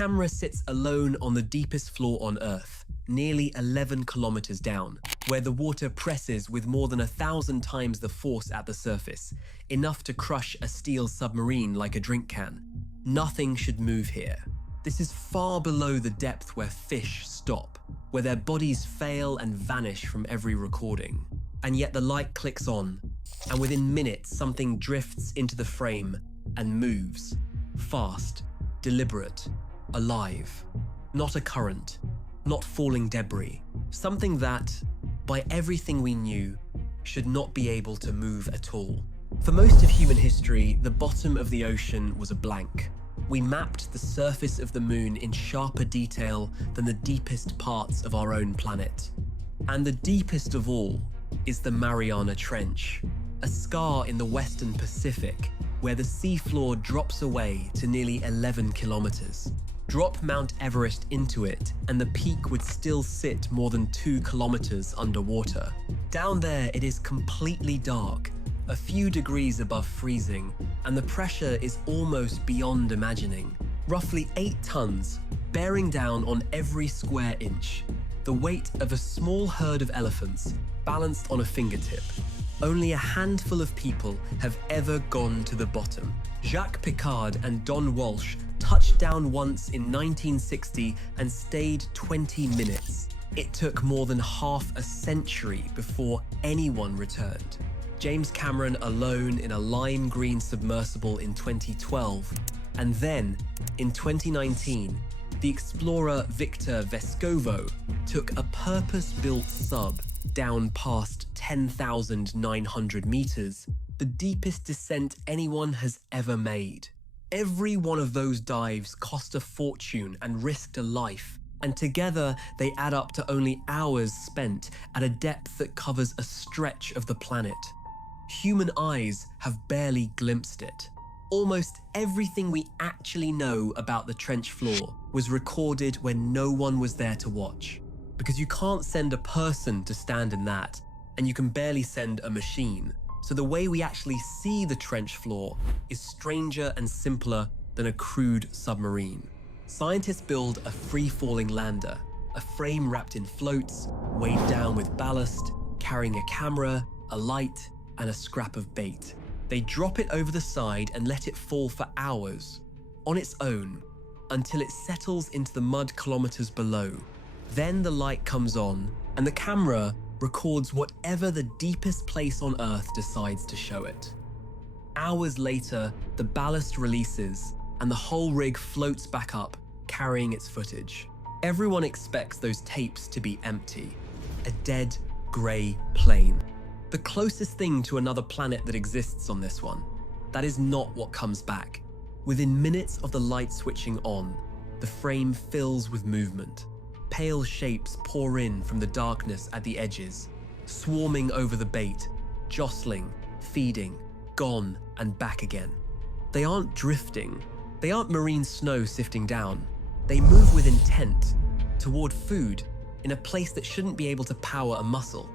camera sits alone on the deepest floor on Earth, nearly 11 kilometers down, where the water presses with more than 1,000 times the force at the surface, enough to crush a steel submarine like a drink can. Nothing should move here. This is far below the depth where fish stop, where their bodies fail and vanish from every recording. And yet the light clicks on, and within minutes something drifts into the frame and moves. Fast, deliberate, alive. Not a current, not falling debris. Something that, by everything we knew, should not be able to move at all. For most of human history, the bottom of the ocean was a blank. We mapped the surface of the moon in sharper detail than the deepest parts of our own planet. And the deepest of all is the Mariana Trench, a scar in the western Pacific where the seafloor drops away to nearly 11 kilometers. Drop Mount Everest into it and the peak would still sit more than 2 kilometers underwater. Down there it is completely dark, a few degrees above freezing, and the pressure is almost beyond imagining. Roughly 8 tons, bearing down on every square inch. The weight of a small herd of elephants balanced on a fingertip. Only a handful of people have ever gone to the bottom. Jacques Piccard and Don Walsh touched down once in 1960 and stayed 20 minutes. It took more than half a century before anyone returned. James Cameron alone in a lime green submersible in 2012, and then, in 2019, the explorer Victor Vescovo took a purpose-built sub down past 10,900 meters, the deepest descent anyone has ever made. Every one of those dives cost a fortune and risked a life, and together they add up to only hours spent at a depth that covers a stretch of the planet. Human eyes have barely glimpsed it. Almost everything we actually know about the trench floor was recorded when no one was there to watch. Because you can't send a person to stand in that, and you can barely send a machine. So the way we actually see the trench floor is stranger and simpler than a crude submarine. Scientists build a free-falling lander, a frame wrapped in floats, weighed down with ballast, carrying a camera, a light, and a scrap of bait. They drop it over the side and let it fall for hours, on its own, until it settles into the mud kilometers below. Then the light comes on, and the camera records whatever the deepest place on Earth decides to show it. Hours later, the ballast releases, and the whole rig floats back up, carrying its footage. Everyone expects those tapes to be empty, a dead, grey plain. The closest thing to another planet that exists on this one. That is not what comes back. Within minutes of the light switching on, the frame fills with movement. Pale shapes pour in from the darkness at the edges, swarming over the bait, jostling, feeding, gone and back again. They aren't drifting. They aren't marine snow sifting down. They move with intent, toward food, in a place that shouldn't be able to power a muscle.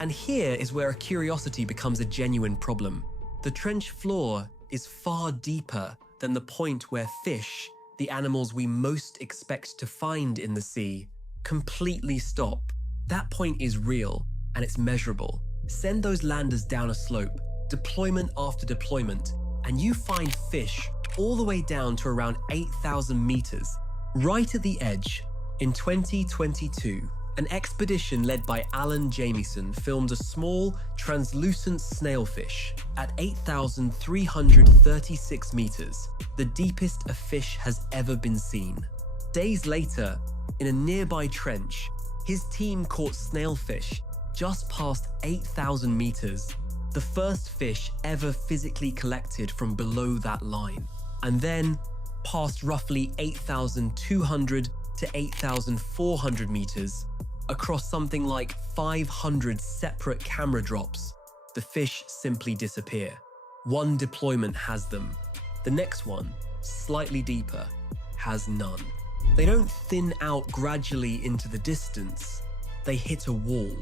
And here is where a curiosity becomes a genuine problem. The trench floor is far deeper than the point where fish, the animals we most expect to find in the sea, completely stop. That point is real, and it's measurable. Send those landers down a slope, deployment after deployment, and you find fish all the way down to around 8,000 meters. Right at the edge, in 2022, an expedition led by Alan Jamieson filmed a small, translucent snailfish at 8,336 meters, the deepest a fish has ever been seen. Days later, in a nearby trench, his team caught snailfish just past 8,000 meters, the first fish ever physically collected from below that line. And then, past roughly 8,200 to 8,400 meters, across something like 500 separate camera drops, the fish simply disappear. One deployment has them. The next one, slightly deeper, has none. They don't thin out gradually into the distance. They hit a wall.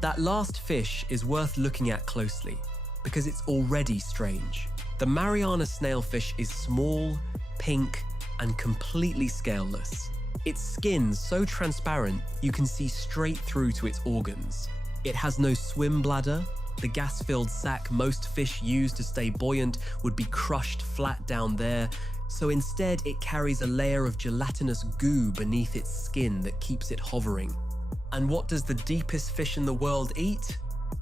That last fish is worth looking at closely because it's already strange. The Mariana snailfish is small, pink, and completely scaleless. Its skin so transparent you can see straight through to its organs. It has no swim bladder. The gas-filled sac most fish use to stay buoyant would be crushed flat down there, so instead it carries a layer of gelatinous goo beneath its skin that keeps it hovering. And what does the deepest fish in the world eat?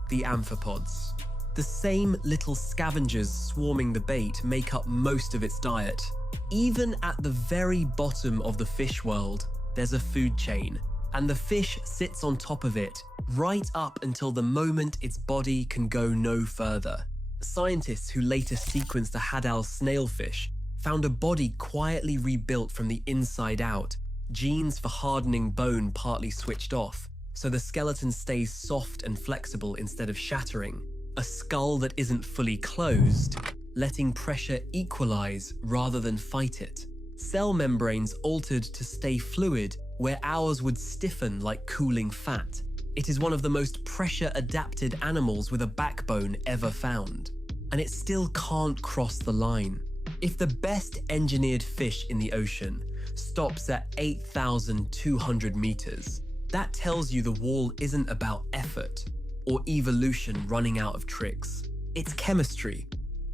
The amphipods. The same little scavengers swarming the bait make up most of its diet. Even at the very bottom of the fish world, there's a food chain, and the fish sits on top of it, right up until the moment its body can go no further. Scientists who later sequenced a hadal snailfish found a body quietly rebuilt from the inside out, genes for hardening bone partly switched off, so the skeleton stays soft and flexible instead of shattering. A skull that isn't fully closed, letting pressure equalize rather than fight it. Cell membranes altered to stay fluid where ours would stiffen like cooling fat. It is one of the most pressure-adapted animals with a backbone ever found. And it still can't cross the line. If the best engineered fish in the ocean stops at 8,200 meters, that tells you the wall isn't about effort or evolution running out of tricks. It's chemistry,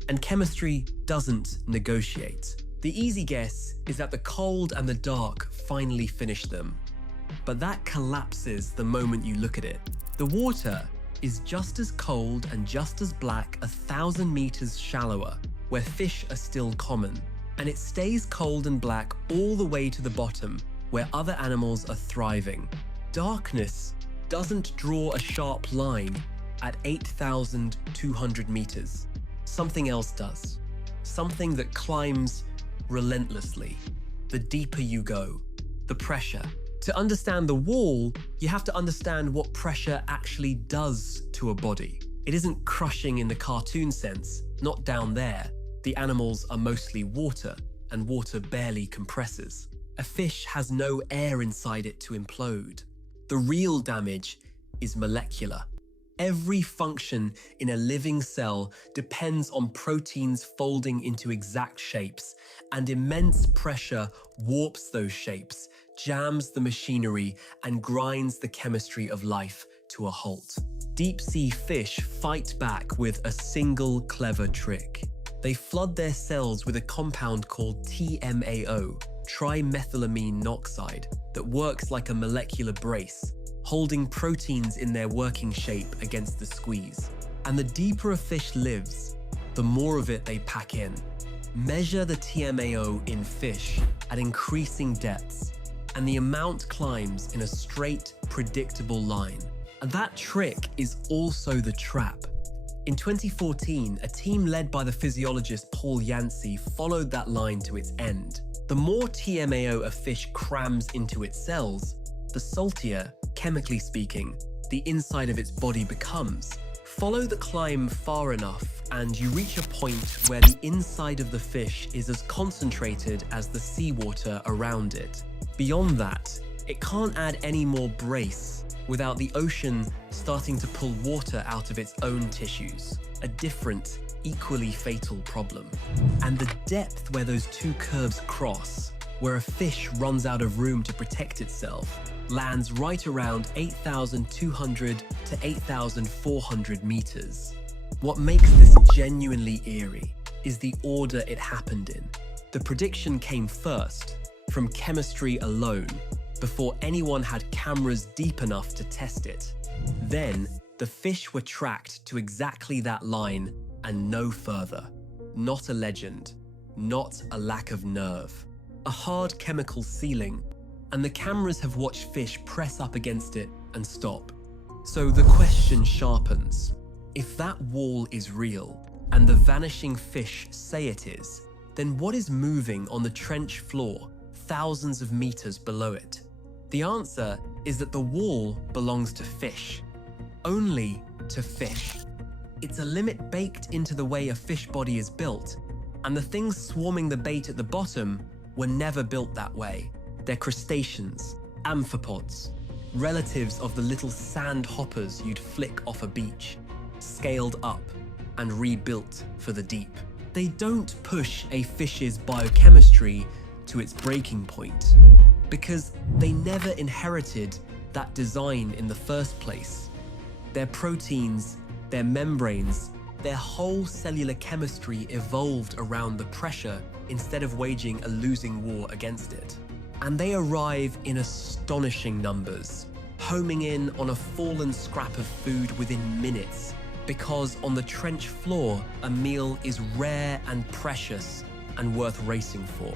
and chemistry doesn't negotiate. The easy guess is that the cold and the dark finally finish them. But that collapses the moment you look at it. The water is just as cold and just as black 1,000 meters shallower, where fish are still common. And it stays cold and black all the way to the bottom, where other animals are thriving. Darkness doesn't draw a sharp line at 8,200 meters. Something else does. Something that climbs relentlessly. The deeper you go, the pressure. To understand the wall, you have to understand what pressure actually does to a body. It isn't crushing in the cartoon sense, not down there. The animals are mostly water, and water barely compresses. A fish has no air inside it to implode. The real damage is molecular. Every function in a living cell depends on proteins folding into exact shapes, and immense pressure warps those shapes, jams the machinery, and grinds the chemistry of life to a halt. Deep-sea fish fight back with a single clever trick. They flood their cells with a compound called TMAO, trimethylamine oxide, that works like a molecular brace, holding proteins in their working shape against the squeeze. And the deeper a fish lives, the more of it they pack in. Measure the TMAO in fish at increasing depths, and the amount climbs in a straight, predictable line. And that trick is also the trap. In 2014, a team led by the physiologist Paul Yancey followed that line to its end. The more TMAO a fish crams into its cells, the saltier, chemically speaking, the inside of its body becomes. Follow the climb far enough and you reach a point where the inside of the fish is as concentrated as the seawater around it. Beyond that, it can't add any more brace without the ocean starting to pull water out of its own tissues, a different, equally fatal problem. And the depth where those two curves cross, where a fish runs out of room to protect itself, lands right around 8,200 to 8,400 meters. What makes this genuinely eerie is the order it happened in. The prediction came first, from chemistry alone, before anyone had cameras deep enough to test it. Then, the fish were tracked to exactly that line and no further. Not a legend, not a lack of nerve. A hard chemical ceiling, and the cameras have watched fish press up against it and stop. So the question sharpens. If that wall is real, and the vanishing fish say it is, then what is moving on the trench floor thousands of meters below it? The answer is that the wall belongs to fish. Only to fish. It's a limit baked into the way a fish body is built, and the things swarming the bait at the bottom were never built that way. They're crustaceans, amphipods, relatives of the little sand hoppers you'd flick off a beach, scaled up and rebuilt for the deep. They don't push a fish's biochemistry to its breaking point, because they never inherited that design in the first place. Their proteins, their membranes, their whole cellular chemistry evolved around the pressure instead of waging a losing war against it. And they arrive in astonishing numbers, homing in on a fallen scrap of food within minutes, because on the trench floor, a meal is rare and precious and worth racing for.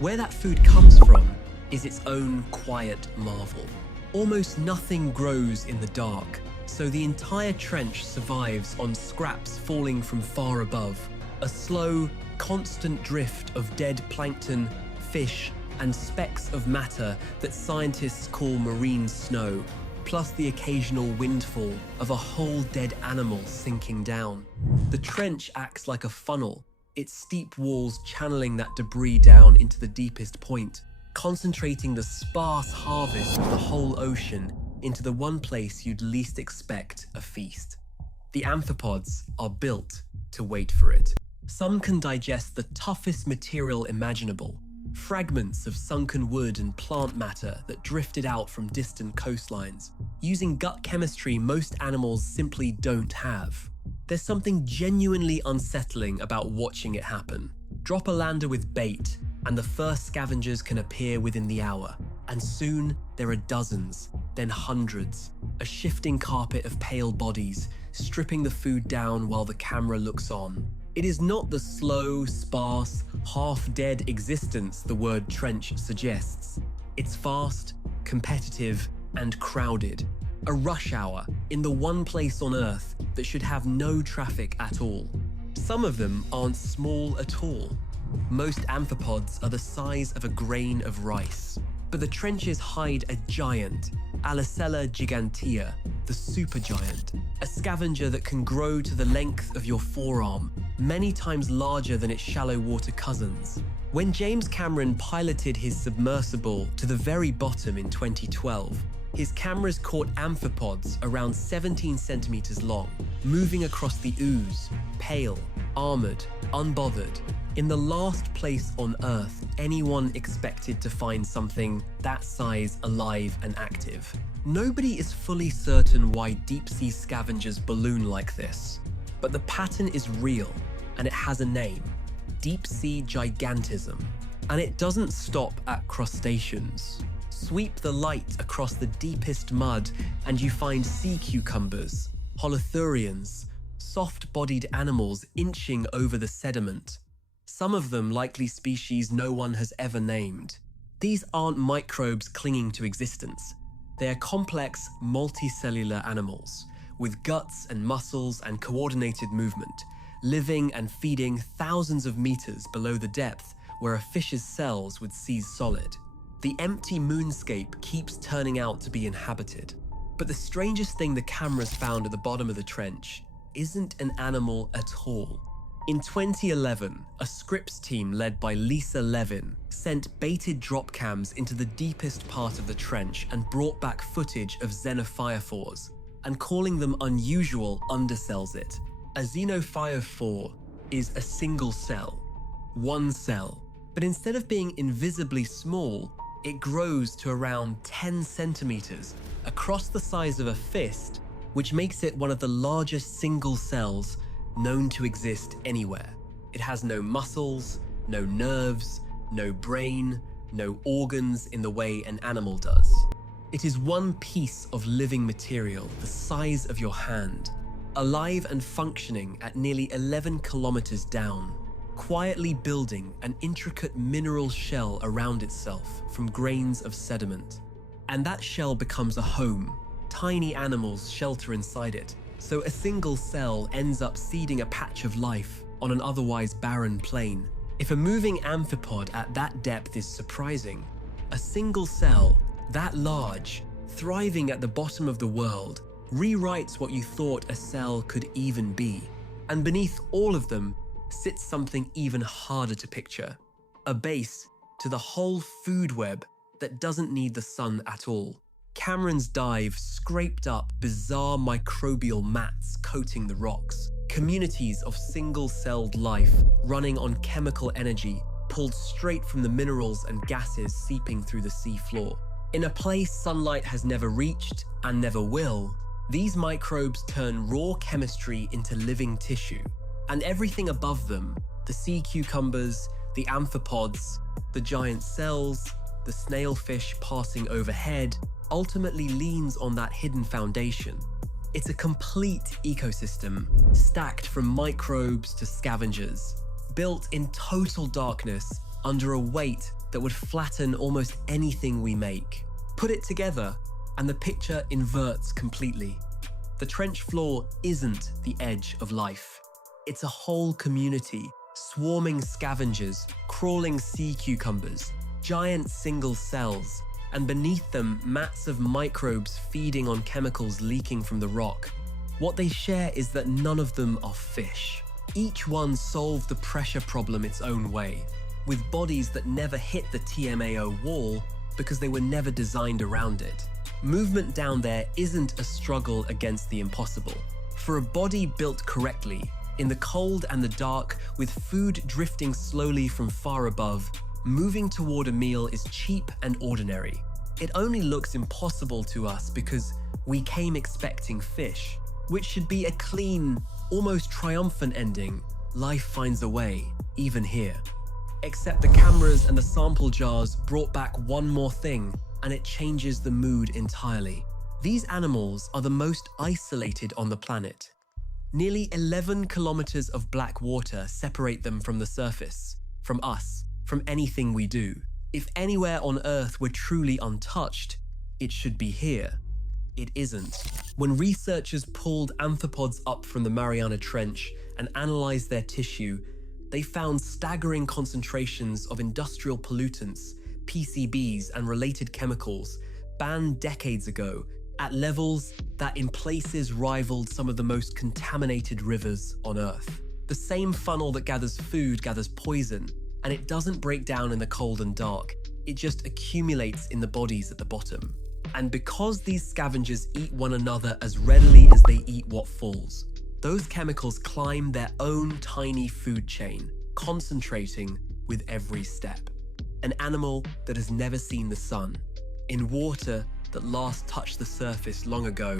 Where that food comes from is its own quiet marvel. Almost nothing grows in the dark, so the entire trench survives on scraps falling from far above, a slow, constant drift of dead plankton, fish, and specks of matter that scientists call marine snow, plus the occasional windfall of a whole dead animal sinking down. The trench acts like a funnel, its steep walls channeling that debris down into the deepest point, concentrating the sparse harvest of the whole ocean into the one place you'd least expect a feast. The amphipods are built to wait for it. Some can digest the toughest material imaginable, fragments of sunken wood and plant matter that drifted out from distant coastlines, using gut chemistry most animals simply don't have. There's something genuinely unsettling about watching it happen. Drop a lander with bait, and the first scavengers can appear within the hour, and soon there are dozens, then hundreds, a shifting carpet of pale bodies, stripping the food down while the camera looks on. It is not the slow, sparse, half-dead existence the word trench suggests. It's fast, competitive, and crowded. A rush hour in the one place on Earth that should have no traffic at all. Some of them aren't small at all. Most amphipods are the size of a grain of rice. But the trenches hide a giant, Alicella gigantea, the supergiant, a scavenger that can grow to the length of your forearm, many times larger than its shallow water cousins. When James Cameron piloted his submersible to the very bottom in 2012, his cameras caught amphipods around 17 centimeters long, moving across the ooze, pale, armored, unbothered, in the last place on Earth anyone expected to find something that size alive and active. Nobody is fully certain why deep-sea scavengers balloon like this, but the pattern is real, and it has a name: deep-sea gigantism. And it doesn't stop at crustaceans. Sweep the light across the deepest mud and you find sea cucumbers, holothurians, soft-bodied animals inching over the sediment. Some of them likely species no one has ever named. These aren't microbes clinging to existence. They are complex, multicellular animals, with guts and muscles and coordinated movement, living and feeding thousands of meters below the depth where a fish's cells would seize solid. The empty moonscape keeps turning out to be inhabited. But the strangest thing the cameras found at the bottom of the trench isn't an animal at all. In 2011, a Scripps team led by Lisa Levin sent baited dropcams into the deepest part of the trench and brought back footage of xenophyrophores, and calling them unusual undersells it. A xenophyrophore is a single cell, one cell, but instead of being invisibly small, it grows to around 10 centimeters across the size of a fist, which makes it one of the largest single cells known to exist anywhere. It has no muscles, no nerves, no brain, no organs in the way an animal does. It is one piece of living material the size of your hand, alive and functioning at nearly 11 kilometers down, quietly building an intricate mineral shell around itself from grains of sediment. And that shell becomes a home. Tiny animals shelter inside it, so a single cell ends up seeding a patch of life on an otherwise barren plain. If a moving amphipod at that depth is surprising, a single cell, that large, thriving at the bottom of the world, rewrites what you thought a cell could even be. And beneath all of them sits something even harder to picture: a base to the whole food web that doesn't need the sun at all. Cameron's dive scraped up bizarre microbial mats coating the rocks, communities of single-celled life running on chemical energy, pulled straight from the minerals and gases seeping through the sea floor. In a place sunlight has never reached and never will, these microbes turn raw chemistry into living tissue. And everything above them, the sea cucumbers, the amphipods, the giant cells, the snailfish passing overhead, ultimately leans on that hidden foundation. It's a complete ecosystem, stacked from microbes to scavengers, built in total darkness under a weight that would flatten almost anything we make. Put it together, and the picture inverts completely. The trench floor isn't the edge of life. It's a whole community, swarming scavengers, crawling sea cucumbers, giant single cells, and beneath them, mats of microbes feeding on chemicals leaking from the rock. What they share is that none of them are fish. Each one solved the pressure problem its own way, with bodies that never hit the TMAO wall because they were never designed around it. Movement down there isn't a struggle against the impossible. For a body built correctly, in the cold and the dark, with food drifting slowly from far above, moving toward a meal is cheap and ordinary. It only looks impossible to us because we came expecting fish, which should be a clean, almost triumphant ending. Life finds a way, even here. Except the cameras and the sample jars brought back one more thing, and it changes the mood entirely. These animals are the most isolated on the planet. Nearly 11 kilometers of black water separate them from the surface, from us, from anything we do. If anywhere on Earth were truly untouched, it should be here. It isn't. When researchers pulled amphipods up from the Mariana Trench and analyzed their tissue, they found staggering concentrations of industrial pollutants, PCBs, and related chemicals banned decades ago at levels that in places rivaled some of the most contaminated rivers on Earth. The same funnel that gathers food gathers poison, and it doesn't break down in the cold and dark. It just accumulates in the bodies at the bottom. And because these scavengers eat one another as readily as they eat what falls, those chemicals climb their own tiny food chain, concentrating with every step. An animal that has never seen the sun, in water that last touched the surface long ago,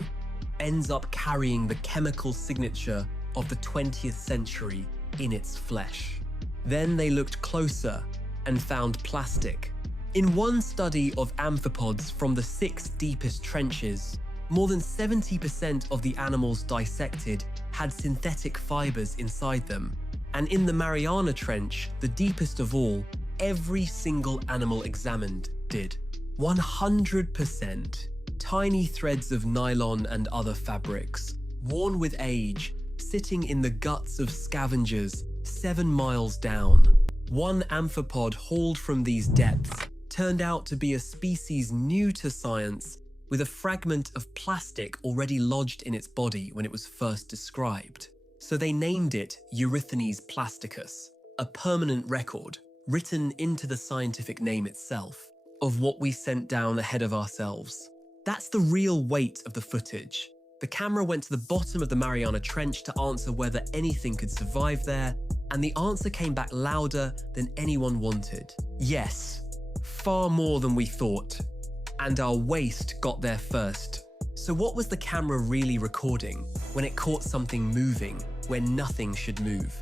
ends up carrying the chemical signature of the 20th century in its flesh. Then they looked closer and found plastic. In one study of amphipods from the 6 deepest trenches, more than 70% of the animals dissected had synthetic fibers inside them. And in the Mariana Trench, the deepest of all, every single animal examined did. 100% tiny threads of nylon and other fabrics, worn with age, sitting in the guts of scavengers 7 miles down. One amphipod hauled from these depths turned out to be a species new to science, with a fragment of plastic already lodged in its body when it was first described. So they named it Erythrines plasticus, a permanent record, written into the scientific name itself, of what we sent down ahead of ourselves. That's the real weight of the footage. The camera went to the bottom of the Mariana Trench to answer whether anything could survive there, and the answer came back louder than anyone wanted. Yes, far more than we thought. And our waste got there first. So what was the camera really recording when it caught something moving where nothing should move?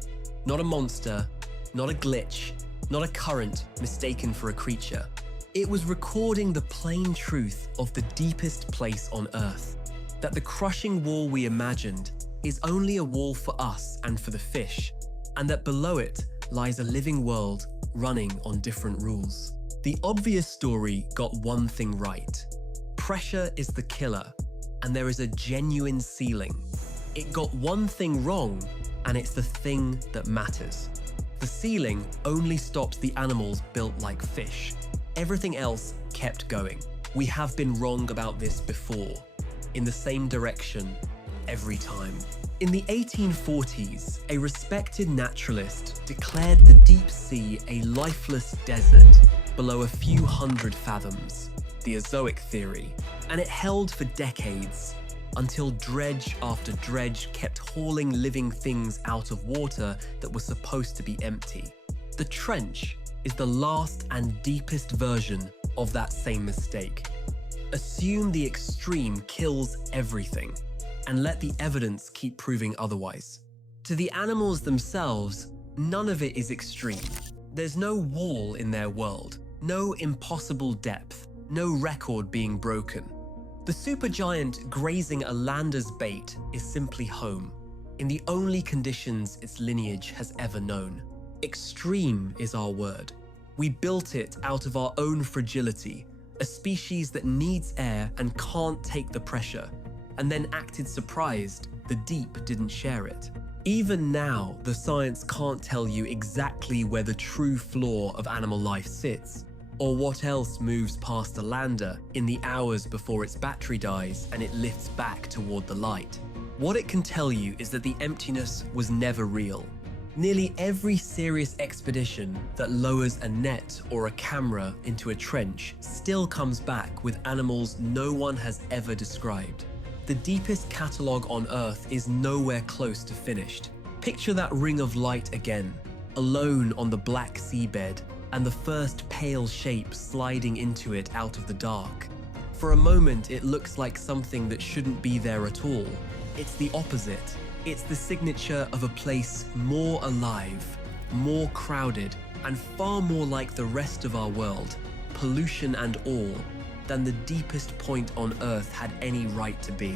Not a monster, not a glitch, not a current mistaken for a creature. It was recording the plain truth of the deepest place on Earth, that the crushing wall we imagined is only a wall for us and for the fish, and that below it lies a living world running on different rules. The obvious story got one thing right. Pressure is the killer, and there is a genuine ceiling. It got one thing wrong, and it's the thing that matters. The ceiling only stops the animals built like fish. Everything else kept going. We have been wrong about this before, in the same direction, every time. In the 1840s, a respected naturalist declared the deep sea a lifeless desert below a few hundred fathoms, the Azoic theory, and it held for decades, until dredge after dredge kept hauling living things out of water that was supposed to be empty. The trench, is the last and deepest version of that same mistake. Assume the extreme kills everything, and let the evidence keep proving otherwise. To the animals themselves, none of it is extreme. There's no wall in their world, no impossible depth, no record being broken. The supergiant grazing a lander's bait is simply home, in the only conditions its lineage has ever known. Extreme is our word. We built it out of our own fragility, a species that needs air and can't take the pressure, and then acted surprised the deep didn't share it. Even now, the science can't tell you exactly where the true floor of animal life sits, or what else moves past a lander in the hours before its battery dies and it lifts back toward the light. What it can tell you is that the emptiness was never real. Nearly every serious expedition that lowers a net or a camera into a trench still comes back with animals no one has ever described. The deepest catalogue on Earth is nowhere close to finished. Picture that ring of light again, alone on the black seabed, and the first pale shape sliding into it out of the dark. For a moment, it looks like something that shouldn't be there at all. It's the opposite. It's the signature of a place more alive, more crowded, and far more like the rest of our world, pollution and all, than the deepest point on Earth had any right to be.